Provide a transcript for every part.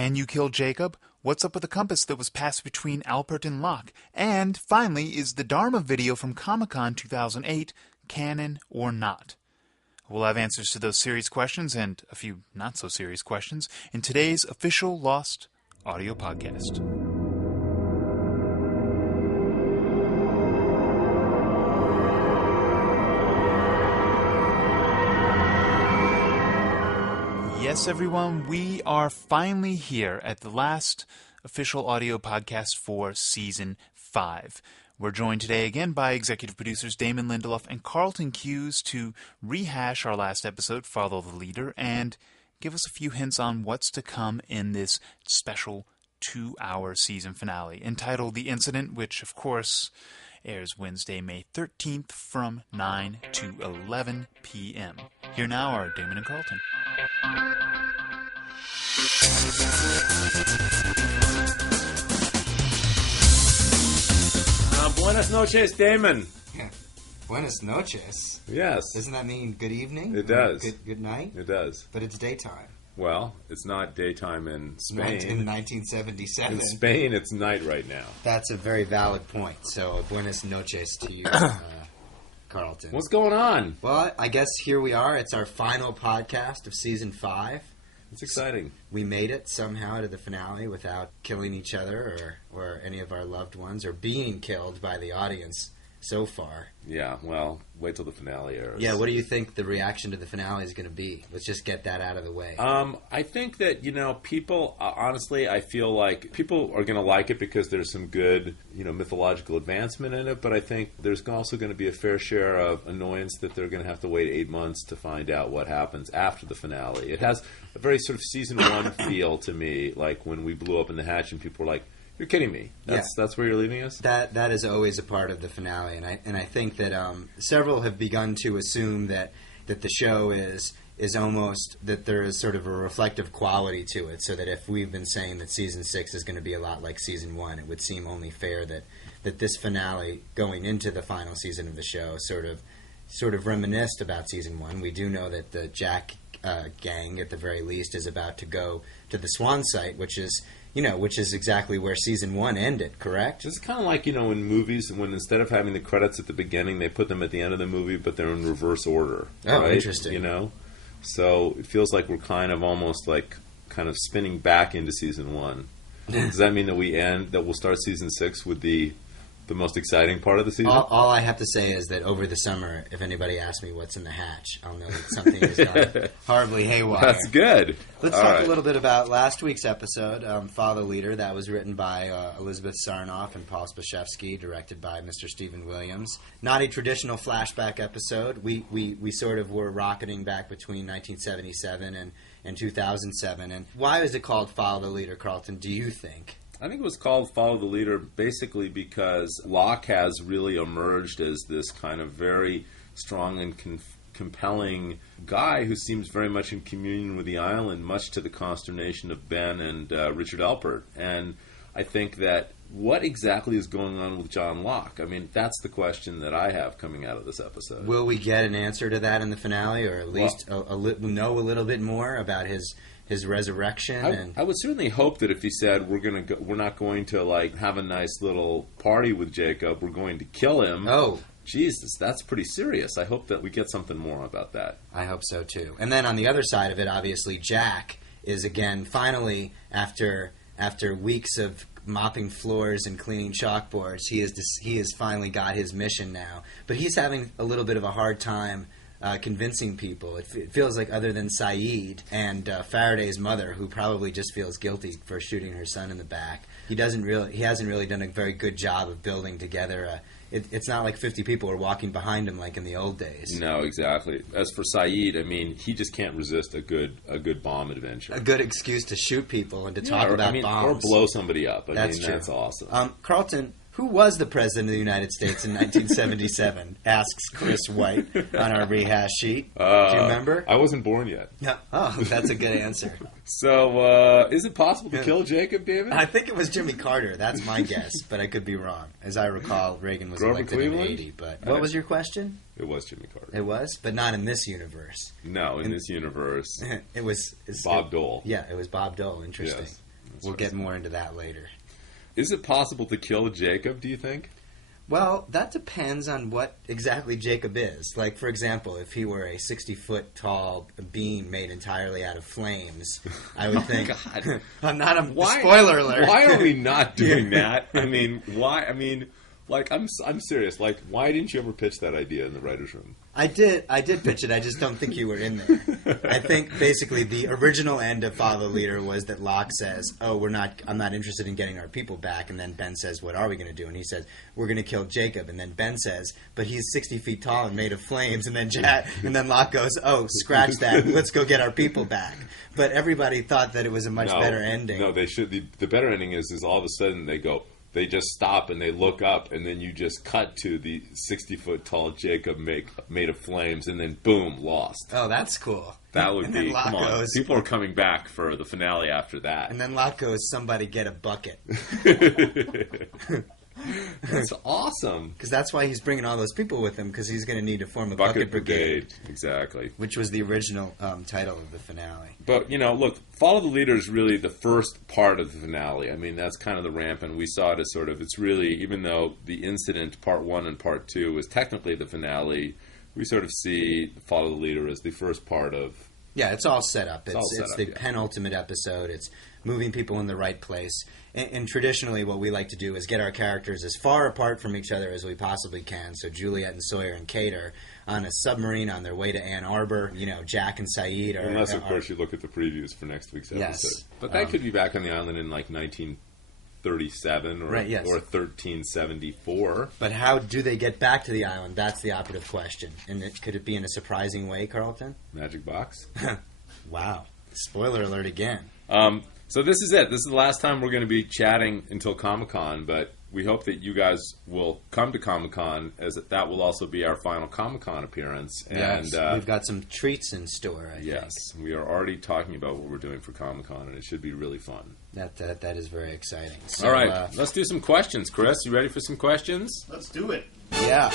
Can you kill Jacob? What's up with the compass that was passed between Alpert and Locke? And finally, is the Dharma video from Comic-Con 2008 canon or not? We'll have answers to those serious questions and a few not-so-serious questions in today's official Lost audio podcast. Yes, everyone, we are finally here at the last official audio podcast for Season 5. We're joined today again by executive producers Damon Lindelof and Carlton Cuse to rehash our last episode, Follow the Leader, and give us a few hints on what's to come in this special 2-hour season finale, entitled The Incident, which, of course, airs Wednesday, May 13th from 9 to 11 p.m. Here now are Damon and Carlton. Buenas noches, Damon. Buenas noches. Yes. Doesn't that mean good evening? It does. Good night? It does. But it's daytime. Well, it's not daytime in Spain. In 1977. In Spain, it's night right now. That's a very valid point. So, buenas noches to you, Carlton. What's going on? Well, I guess here we are. It's our final podcast of Season 5. It's exciting. We made it somehow to the finale without killing each other or any of our loved ones or being killed by the audience so far. Yeah, well, wait till the finale airs. Yeah, what do you think the reaction to the finale is going to be? Let's just get that out of the way. I think that, people, honestly, I feel like people are going to like it because there's some good, mythological advancement in it, but I think there's also going to be a fair share of annoyance that they're going to have to wait 8 months to find out what happens after the finale. It has a very sort of season 1 feel to me, like when we blew up in the hatch and people were like, "You're kidding me. That's where you're leaving us?" That is always a part of the finale, and I think that several have begun to assume that the show is almost that there is sort of a reflective quality to it. So that if we've been saying that season 6 is going to be a lot like season 1, it would seem only fair that this finale going into the final season of the show sort of reminisced about season 1. We do know that the Jack gang, at the very least, is about to go to the Swan site, which is exactly where season 1 ended, correct? It's kind of like, in movies, when instead of having the credits at the beginning, they put them at the end of the movie, but they're in reverse order. Oh, right? Interesting. So it feels like we're kind of spinning back into season 1. Does that mean that we'll start season 6 with the most exciting part of the season? All I have to say is that over the summer, if anybody asks me what's in the hatch, I'll know that something has gone horribly haywire. That's good. Let's talk a little bit about last week's episode, Follow the Leader. That was written by Elizabeth Sarnoff and Paul Spashevsky, directed by Mr. Stephen Williams. Not a traditional flashback episode. We sort of were rocketing back between 1977 and 2007. And why is it called Follow the Leader, Carlton, do you think? I think it was called Follow the Leader basically because Locke has really emerged as this kind of very strong and compelling guy who seems very much in communion with the island, much to the consternation of Ben and Richard Alpert. And I think that what exactly is going on with John Locke? I mean, that's the question that I have coming out of this episode. Will we get an answer to that in the finale, or at least know a little bit more about his resurrection? I would certainly hope that if he said we're not going to have a nice little party with Jacob, we're going to kill him. Oh, Jesus, that's pretty serious. I hope that we get something more about that. I hope so too. And then on the other side of it, obviously, Jack is again finally after weeks of mopping floors and cleaning chalkboards, he has finally got his mission now. But he's having a little bit of a hard time convincing people. It feels like other than Saeed and Faraday's mother, who probably just feels guilty for shooting her son in the back, he hasn't really done a very good job of building together. It's not like 50 people are walking behind him like in the old days. No, exactly. As for Saeed, I mean, he just can't resist a good bomb adventure. A good excuse to shoot people and to talk about bombs. Or blow somebody up. That's true. That's awesome. Carlton, who was the president of the United States in 1977? Asks Chris White on our rehash sheet. Do you remember? I wasn't born yet. No. Oh, that's a good answer. So, is it possible to kill Jacob, David? I think it was Jimmy Carter. That's my guess, but I could be wrong. As I recall, Reagan was elected in 80. But what was your question? It was Jimmy Carter. It was? But not in this universe. No, in this universe. It was Bob Dole. Yeah, it was Bob Dole. Interesting. Yes. We'll get more into that later. Is it possible to kill Jacob, do you think? Well, that depends on what exactly Jacob is. Like, for example, if he were a 60-foot tall being made entirely out of flames, I would think... God. I'm not a... Spoiler alert. Why are we not doing that? I mean, why? I mean, like, I'm serious. Like, why didn't you ever pitch that idea in the writer's room? I did pitch it. I just don't think you were in there. I think basically the original end of Follow the Leader was that Locke says, "Oh, I'm not interested in getting our people back." And then Ben says, "What are we going to do?" And he says, "We're going to kill Jacob." And then Ben says, "But he's 60 feet tall and made of flames." And then Locke goes, "Oh, scratch that. Let's go get our people back." But everybody thought that it was a much better ending. No, they should. The better ending is all of a sudden they just stop and they look up, and then you just cut to the 60-foot tall Jacob made of flames, and then boom, lost. Oh, that's cool. That would and be, Locke come on. goes, People are coming back for the finale after that. And then Locke goes, "Somebody get a bucket." That's awesome. Because that's why he's bringing all those people with him, because he's going to need to form a bucket brigade. Exactly. Which was the original title of the finale. But, look, Follow the Leader is really the first part of the finale. I mean, that's kind of the ramp, and we saw it as sort of, it's really, even though the incident, part 1 and part 2, is technically the finale, we sort of see Follow the Leader as the first part of... Yeah, it's all set up. It's the penultimate episode. It's moving people in the right place. And traditionally what we like to do is get our characters as far apart from each other as we possibly can. So Juliet and Sawyer and Kate are on a submarine on their way to Ann Arbor. Jack and Saeed are... Unless, of course, you look at the previews for next week's episode. Yes. But that could be back on the island in, like, 1937 or 1374. But how do they get back to the island? That's the operative question. And could it be in a surprising way, Carlton? Magic box? Wow. Spoiler alert again. So this is it. This is the last time we're going to be chatting until Comic-Con, but we hope that you guys will come to Comic-Con, as that will also be our final Comic-Con appearance. Yes, and we've got some treats in store, I think. We are already talking about what we're doing for Comic-Con, and it should be really fun. That is very exciting. So, all right, let's do some questions. Chris, you ready for some questions? Let's do it. Yeah.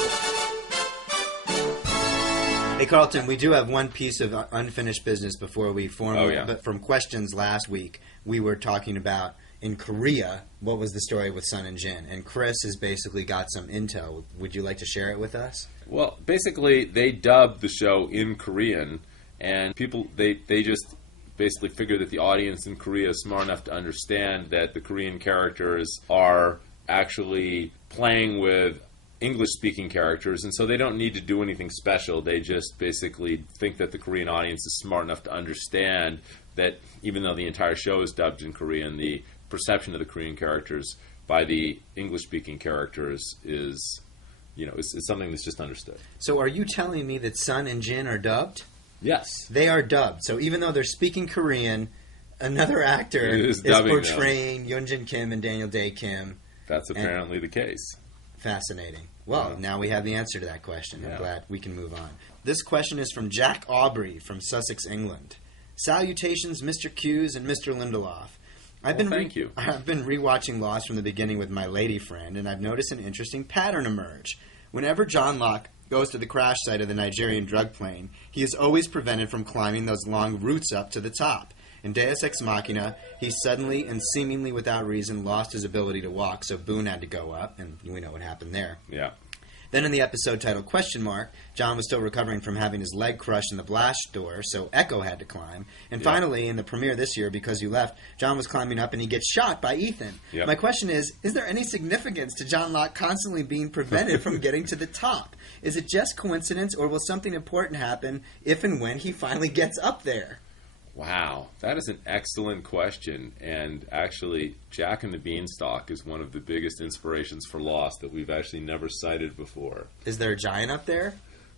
Hey, Carlton, we do have one piece of unfinished business before we formally... But from questions last week, we were talking about, in Korea, what was the story with Sun and Jin? And Chris has basically got some intel. Would you like to share it with us? Well, basically, they dubbed the show in Korean, and people, they just basically figured that the audience in Korea is smart enough to understand that the Korean characters are actually playing with English-speaking characters, and so they don't need to do anything special. They just basically think that the Korean audience is smart enough to understand that even though the entire show is dubbed in Korean, the perception of the Korean characters by the English-speaking characters is, is something that's just understood. So are you telling me that Sun and Jin are dubbed? Yes. They are dubbed. So even though they're speaking Korean, another actor is portraying Yoonjin Kim and Daniel Dae Kim. That's apparently the case. Fascinating. Well, now we have the answer to that question. I'm glad we can move on. This question is from Jack Aubrey from Sussex, England. Salutations, Mr. Hughes and Mr. Lindelof. Thank you. I've been rewatching Lost from the beginning with my lady friend, and I've noticed an interesting pattern emerge. Whenever John Locke goes to the crash site of the Nigerian drug plane, he is always prevented from climbing those long routes up to the top. In Deus Ex Machina, he suddenly and seemingly without reason lost his ability to walk, so Boone had to go up, and we know what happened there. Yeah. Then in the episode titled Question Mark, John was still recovering from having his leg crushed in the blast door, so Echo had to climb. And finally, in the premiere this year, Because You Left, John was climbing up and he gets shot by Ethan. Yep. My question is there any significance to John Locke constantly being prevented from getting to the top? Is it just coincidence, or will something important happen if and when he finally gets up there? Wow, that is an excellent question. And actually, Jack and the Beanstalk is one of the biggest inspirations for Lost that we've actually never cited before. Is there a giant up there?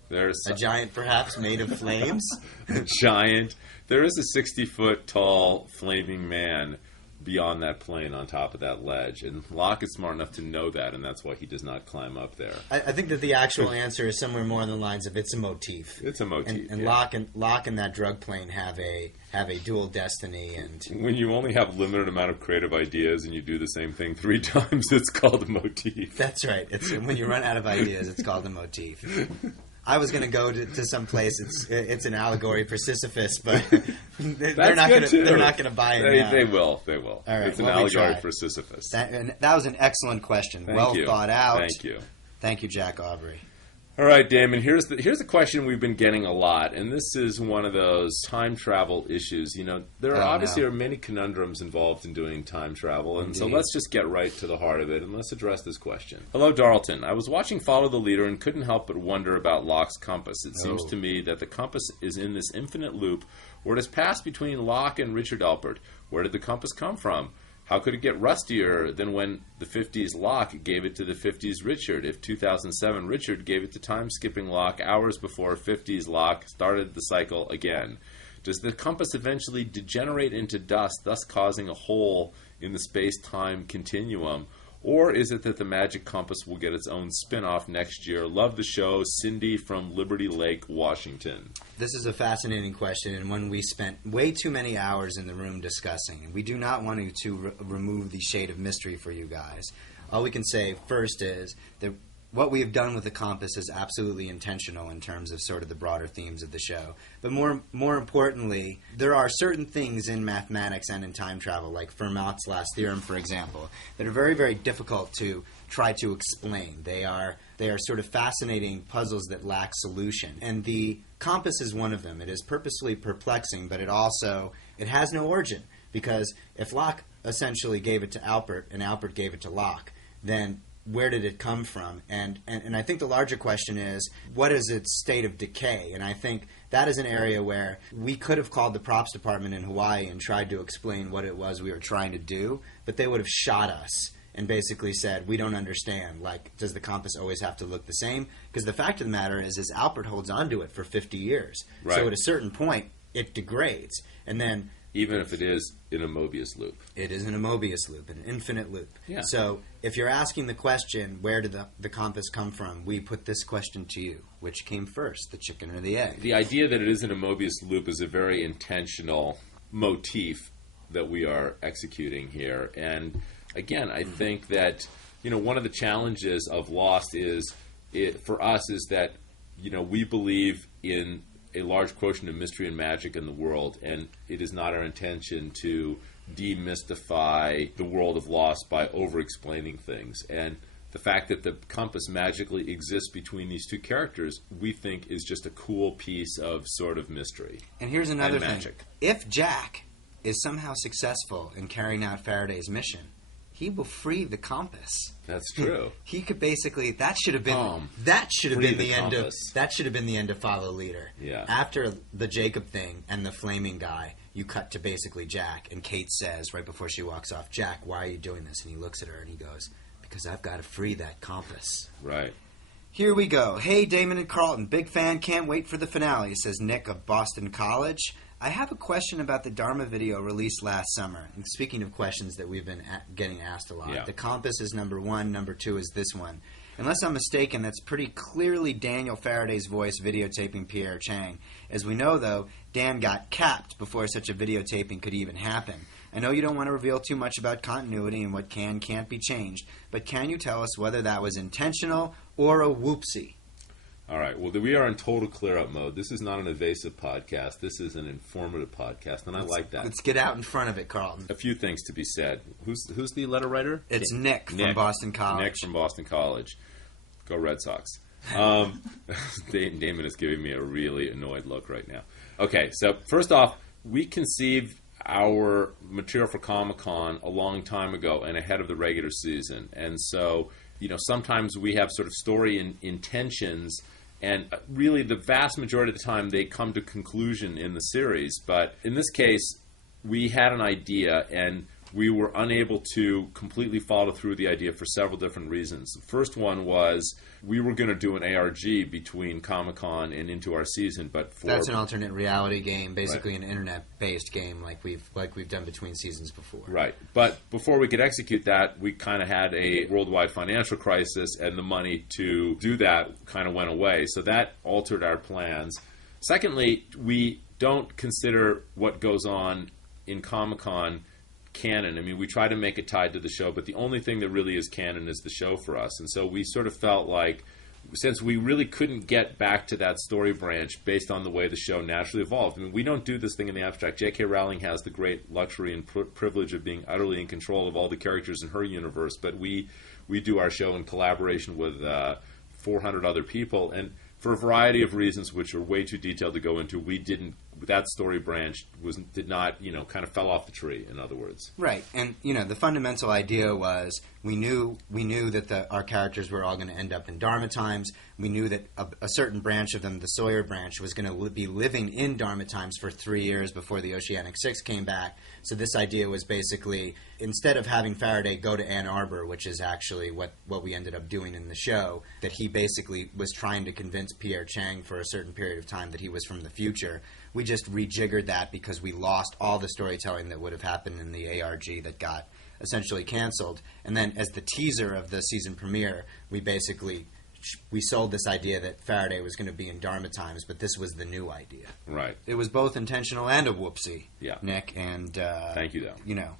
There's a giant, perhaps, made of flames? A giant. There is a 60-foot tall flaming man beyond that plane on top of that ledge. And Locke is smart enough to know that, and that's why he does not climb up there. I think that the actual answer is somewhere more on the lines of it's a motif. It's a motif. And Locke and that drug plane have a dual destiny. And when you only have limited amount of creative ideas and you do the same thing 3 times, it's called a motif. That's right. It's when you run out of ideas, it's called a motif. I was going to go to some place. It's an allegory for Sisyphus, but they're not going to buy it. They will. All right, it's an allegory for Sisyphus. That was an excellent question. Thank you. Thought out. Thank you. Thank you, Jack Aubrey. All right, Damon, here's the question we've been getting a lot, and this is one of those time travel issues. You know, there are obviously many conundrums involved in doing time travel, and so let's just get right to the heart of it, and let's address this question. Hello, Darlton. I was watching Follow the Leader and couldn't help but wonder about Locke's compass. It seems to me that the compass is in this infinite loop where it has passed between Locke and Richard Alpert. Where did the compass come from? How could it get rustier than when the 50s Locke gave it to the 50s Richard, if 2007 Richard gave it to time-skipping Locke hours before 50s Locke started the cycle again? Does the compass eventually degenerate into dust, thus causing a hole in the space-time continuum? Or is it that the magic compass will get its own spin-off next year? Love the show. Cindy from Liberty Lake, Washington. This is a fascinating question, and one we spent way too many hours in the room discussing. We do not want to remove the shade of mystery for you guys. All we can say first is that what we have done with the compass is absolutely intentional in terms of sort of the broader themes of the show. But more importantly, there are certain things in mathematics and in time travel, like Fermat's last theorem, for example, that are very, very difficult to try to explain. They are sort of fascinating puzzles that lack solution. And the compass is one of them. It is purposely perplexing, but it has no origin. Because if Locke essentially gave it to Alpert and Alpert gave it to Locke, then where did it come from? And I think the larger question is, what is its state of decay? And I think that is an area where we could have called the props department in Hawaii and tried to explain what it was we were trying to do, but they would have shot us and basically said, we don't understand. Like, does the compass always have to look the same? Because the fact of the matter is Alpert holds on to it for 50 years. Right. So at a certain point, it degrades. And then even if it is in a Mobius loop. It is in a Mobius loop, an infinite loop. Yeah. So if you're asking the question, where did the compass come from, we put this question to you. Which came first, the chicken or the egg? The idea that it is in a Mobius loop is a very intentional motif that we are executing here. And again, I think that, one of the challenges of Lost for us is that, we believe in a large quotient of mystery and magic in the world, and it is not our intention to demystify the world of Lost by over-explaining things. And the fact that the compass magically exists between these two characters, we think is just a cool piece of sort of mystery. And here's another thing. Magic. If Jack is somehow successful in carrying out Faraday's mission, he will free the compass. That's true. He could basically that should have been the end of Follow Leader. Yeah. After the Jacob thing and the flaming guy, you cut to basically Jack, and Kate says right before she walks off, "Jack, why are you doing this?" And he looks at her and he goes, "Because I've got to free that compass." Right. Here we go. Hey, Damon and Carlton, big fan, can't wait for the finale, says Nick of Boston College. I have a question about the Dharma video released last summer. And speaking of questions that we've been getting asked a lot, Yeah. The compass is number one, number two is this one. Unless I'm mistaken, that's pretty clearly Daniel Faraday's voice videotaping Pierre Chang. As we know, though, Dan got capped before such a videotaping could even happen. I know you don't want to reveal too much about continuity and what can't be changed, but can you tell us whether that was intentional or a whoopsie? All right. Well, we are in total clear-up mode. This is not an evasive podcast. This is an informative podcast, and I like that. Let's get out in front of it, Carlton. A few things to be said. Who's the letter writer? It's Nick from Boston College. Nick from Boston College. Go Red Sox. Damon is giving me a really annoyed look right now. Okay, so first off, we conceived our material for Comic-Con a long time ago and ahead of the regular season. And so, sometimes we have sort of story intentions, and really the vast majority of the time they come to conclusion in the series. But in this case, we had an idea and we were unable to completely follow through the idea for several different reasons. The first one was we were going to do an ARG between Comic-Con and into our season, but that's an alternate reality game, basically an internet-based game like we've done between seasons before. Right. But before we could execute that, we kind of had a worldwide financial crisis, and the money to do that kind of went away. So that altered our plans. Secondly, we don't consider what goes on in Comic-Con canon. I mean, we try to make it tied to the show, but the only thing that really is canon is the show for us. And so we sort of felt like since we really couldn't get back to that story branch based on the way the show naturally evolved. I mean, we don't do this thing in the abstract. J.K. Rowling has the great luxury and privilege of being utterly in control of all the characters in her universe, but we do our show in collaboration with 400 other people, and for a variety of reasons, which are way too detailed to go into, that story branch did not, kind of fell off the tree, in other words. Right, and the fundamental idea was we knew that our characters were all going to end up in Dharma Times. We knew that a certain branch of them, the Sawyer branch, was going to be living in Dharma Times for 3 years before the Oceanic Six came back. So this idea was basically, instead of having Faraday go to Ann Arbor, which is actually what we ended up doing in the show, that he basically was trying to convince Pierre Chang for a certain period of time that he was from the future. We just rejiggered that because we lost all the storytelling that would have happened in the ARG that got essentially canceled. And then as the teaser of the season premiere, we sold this idea that Faraday was going to be in Dharma Times, but this was the new idea. Right. It was both intentional and a whoopsie, yeah. Nick. And thank you, though.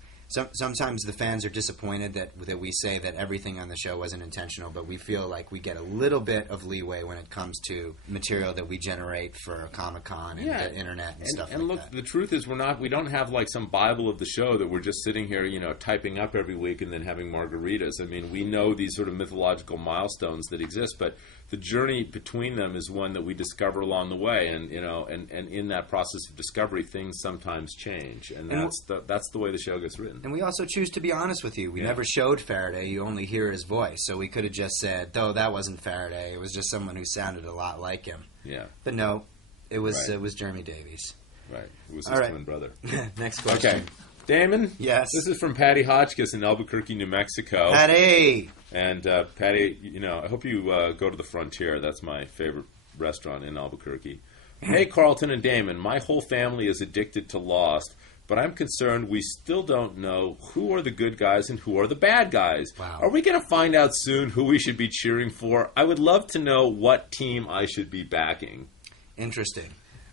Sometimes the fans are disappointed that we say that everything on the show wasn't intentional, but we feel like we get a little bit of leeway when it comes to material that we generate for Comic-Con and the internet and stuff like that. And look, the truth is we don't have like some Bible of the show that we're just sitting here, typing up every week and then having margaritas. I mean, we know these sort of mythological milestones that exist, but the journey between them is one that we discover along the way, and and in that process of discovery, things sometimes change, and that's the way the show gets written. And we also choose to be honest with you. We never showed Faraday. You only hear his voice. So we could have just said, "No, that wasn't Faraday. It was just someone who sounded a lot like him." Yeah. But no, it was Jeremy Davies. Right. It was his twin brother. Next question. Okay. Damon? Yes? This is from Patty Hotchkiss in Albuquerque, New Mexico. Patty! And Patty, I hope you go to the Frontier. That's my favorite restaurant in Albuquerque. Hey, Carlton and Damon. My whole family is addicted to Lost, but I'm concerned we still don't know who are the good guys and who are the bad guys. Wow. Are we going to find out soon who we should be cheering for? I would love to know what team I should be backing.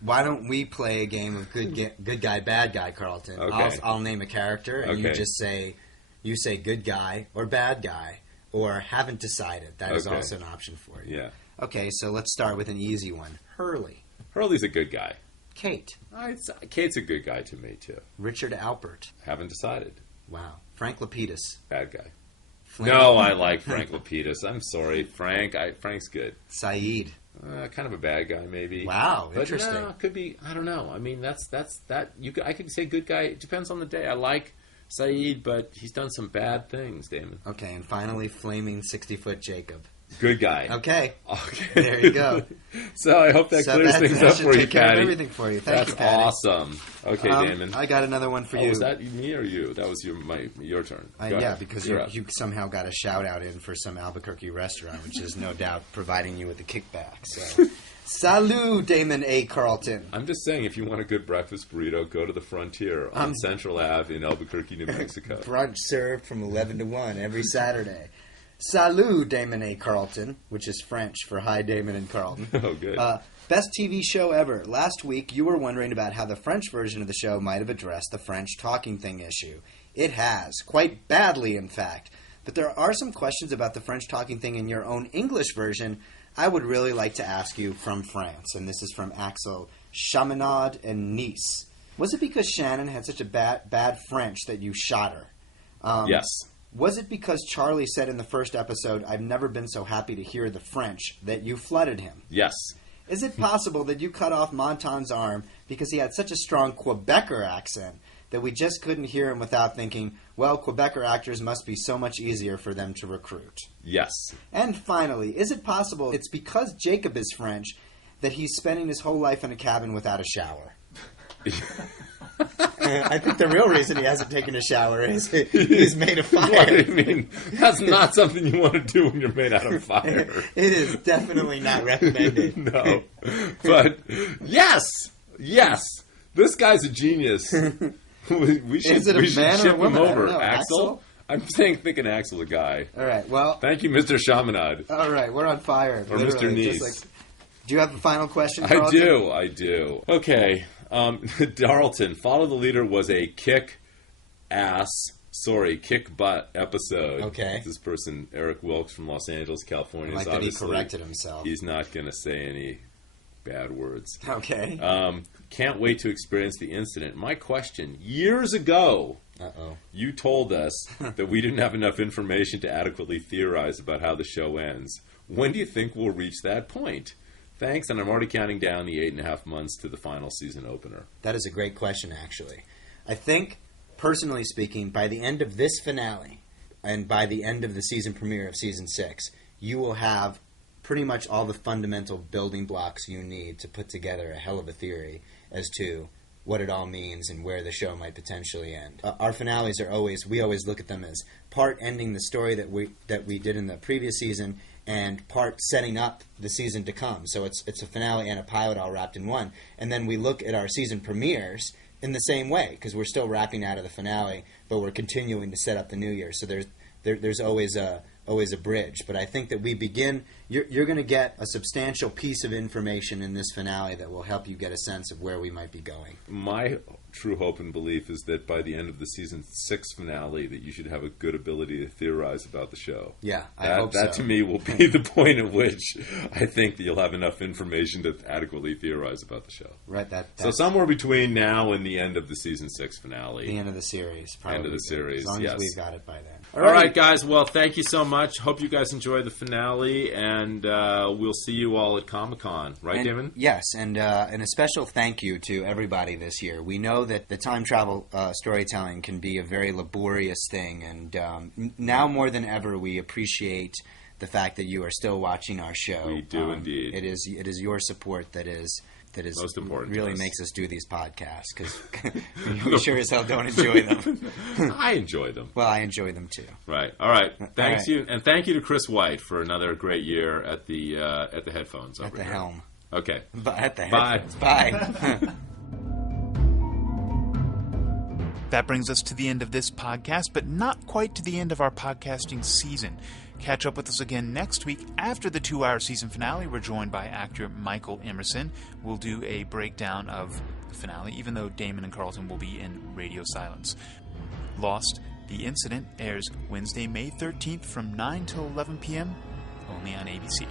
Why don't we play a game of good guy, bad guy, Carlton? Okay. I'll name a character, and you just say good guy or bad guy, or haven't decided. That is also an option for you. Yeah. Okay, so let's start with an easy one. Hurley. Hurley's a good guy. Kate. Kate's a good guy to me, too. Richard Alpert. Haven't decided. Wow. Frank Lapidus. Bad guy. Flynn. No, I like Frank Lapidus. I'm sorry. Frank's good. Saeed. Kind of a bad guy, maybe. Wow, but interesting. No, could be. I don't know. I mean, that's that. I could say good guy. It depends on the day. I like Saeed, but he's done some bad things, Damon. Okay, and finally, flaming 60-foot Jacob. Good guy. Okay. There you go. So I hope that clears things up for you, take care Patty. of everything for you. Thank That's you, Patty. awesome. Okay, Damon. I got another one for you. Was that me or you? That was your turn. Yeah, because you somehow got a shout out in for some Albuquerque restaurant, which is no doubt providing you with a kickback. So, salut, Damon A. Carlton. I'm just saying, if you want a good breakfast burrito, go to the Frontier on Central Ave in Albuquerque, New Mexico. Brunch served from 11 to 1 every Saturday. Salut, Damon A. Carlton, which is French for hi, Damon and Carlton. Oh, good. Best TV show ever. Last week, you were wondering about how the French version of the show might have addressed the French talking thing issue. It has. Quite badly, in fact. But there are some questions about the French talking thing in your own English version I would really like to ask you from France. And this is from Axel Chaminade and Nice. Was it because Shannon had such a bad French that you shot her? Yes. Was it because Charlie said in the first episode, I've never been so happy to hear the French, that you flooded him? Yes. Is it possible that you cut off Montan's arm because he had such a strong Quebecer accent that we just couldn't hear him without thinking, well, Quebecer actors must be so much easier for them to recruit? Yes. And finally, is it possible it's because Jacob is French that he's spending his whole life in a cabin without a shower? I think the real reason he hasn't taken a shower is he's made of fire. What do you mean? That's not something you want to do when you're made out of fire. It is definitely not recommended. No. But, yes! This guy's a genius. We should Is it a man or ship a woman? him I don't over. know. Axel? I'm thinking Axel's a guy. All right, well... Thank you, Mr. Chaminade. All right, we're on fire. Or Mr. Nice. Do you have a final question, Carlton? I do. Okay. Darlton, Follow the Leader was a kick-ass sorry, kick butt episode. Okay. This person, Eric Wilkes from Los Angeles, California, I like is that he obviously, corrected himself. he's not going to say any bad words. Okay. Can't wait to experience the incident. My question, years ago, Uh-oh. you told us that we didn't have enough information to adequately theorize about how the show ends. When do you think we'll reach that point? Thanks, and I'm already counting down the 8.5 months to the final season opener. That is a great question, actually. I think, personally speaking, by the end of this finale, and by the end of the season premiere of Season 6, you will have pretty much all the fundamental building blocks you need to put together a hell of a theory as to what it all means and where the show might potentially end. Our finales are we always look at them as part ending the story that we did in the previous season and part setting up the season to come. So it's a finale and a pilot all wrapped in one. And then we look at our season premieres in the same way, because we're still wrapping out of the finale, but we're continuing to set up the new year. So there's always a bridge. But I think that we begin. You're going to get a substantial piece of information in this finale that will help you get a sense of where we might be going. My true hope and belief is that by the end of the season 6 finale, that you should have a good ability to theorize about the show. Yeah, I hope so. That to me will be the point at which I think that you'll have enough information to adequately theorize about the show. Right. So somewhere between now and the end of the season 6 finale. The end of the series. Probably. End of the series, as long yes. as we've got it by then. All right, guys. Well, thank you so much. Hope you guys enjoy the finale, and we'll see you all at Comic-Con. Right, Damon? Yes, and a special thank you to everybody this year. We know that the time travel storytelling can be a very laborious thing, and now more than ever, we appreciate the fact that you are still watching our show. We do indeed. It is your support that is most important. Really makes us do these podcasts, because we sure as hell don't enjoy them. I enjoy them. Well, I enjoy them too. Right. All right. Thank you to Chris White for another great year at the headphones. At the helm. Okay. At the Bye. headphones. Bye. That brings us to the end of this podcast, but not quite to the end of our podcasting season. Catch up with us again next week after the 2-hour season finale. We're joined by actor Michael Emerson. We'll do a breakdown of the finale, even though Damon and Carlton will be in radio silence. Lost, The Incident airs Wednesday, May 13th from 9 till 11 p.m. only on ABC.